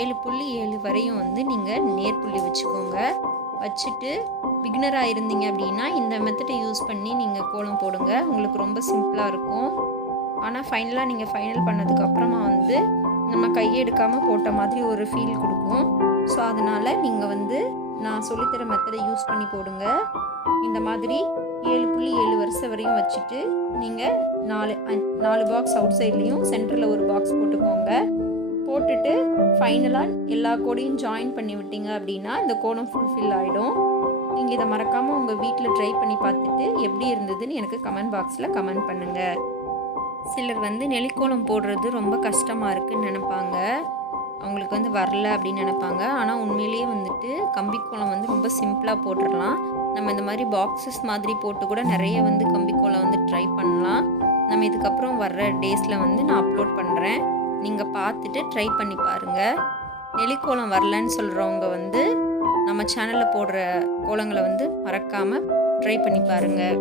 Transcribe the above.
7.7 வரையும் வந்து நீங்கள் நேர்புள்ளி வச்சுக்கோங்க. வச்சுட்டு பிகினராக இருந்தீங்க அப்படின்னா இந்த மெத்தடை யூஸ் பண்ணி நீங்கள் கோலம் போடுங்க. உங்களுக்கு ரொம்ப சிம்பிளாக இருக்கும். ஆனால் ஃபைனலாக நீங்கள் ஃபைனல் பண்ணதுக்கப்புறமா வந்து நம்ம கையை எடுக்காமல் போட்ட மாதிரி ஒரு ஃபீல் கொடுக்கும். ஸோ அதனால் நீங்கள் வந்து நான் சொல்லித்தர மெத்தடை யூஸ் பண்ணி போடுங்க. இந்த மாதிரி 7.7 வரிசை வரையும் வச்சுட்டு நீங்கள் 4 பாக்ஸ் அவுட் சைட்லேயும் சென்டரில் ஒரு பாக்ஸ் போட்டுக்கோங்க. போட்டுட்டு ஃபைனலாக எல்லா கோடையும் ஜாயின் பண்ணி விட்டீங்க அப்படின்னா இந்த கோலம் ஃபுல்ஃபில் ஆகிடும். நீங்கள் இதை மறக்காமல் உங்கள் வீட்டில் ட்ரை பண்ணி பார்த்துட்டு எப்படி இருந்ததுன்னு எனக்கு கமெண்ட் பாக்ஸில் கமெண்ட் பண்ணுங்கள். சிலர் வந்து நெல்லிக்கோலம் போடுறது ரொம்ப கஷ்டமாக இருக்குதுன்னு நினைப்பாங்க. அவங்களுக்கு வந்து வரல அப்படின்னு நினைப்பாங்க. ஆனால் உண்மையிலேயே வந்துட்டு கம்பிக்கோலம் வந்து ரொம்ப சிம்பிளாக போட்டுடலாம். நம்ம இந்த மாதிரி பாக்ஸஸ் மாதிரி போட்டு கூட நிறைய வந்து கம்பிக்கோலம் வந்து ட்ரை பண்ணலாம். நம்ம இதுக்கப்புறம் வர்ற டேஸில் வந்து நான் அப்லோட் பண்ணுறேன். நீங்கள் பார்த்துட்டு ட்ரை பண்ணி பாருங்கள். நெல்லிக்கோலம் வரலன்னு சொல்கிறவங்க வந்து நம்ம சேனலில் போடுற கோலங்களை வந்து மறக்காமல் ட்ரை பண்ணி பாருங்கள்.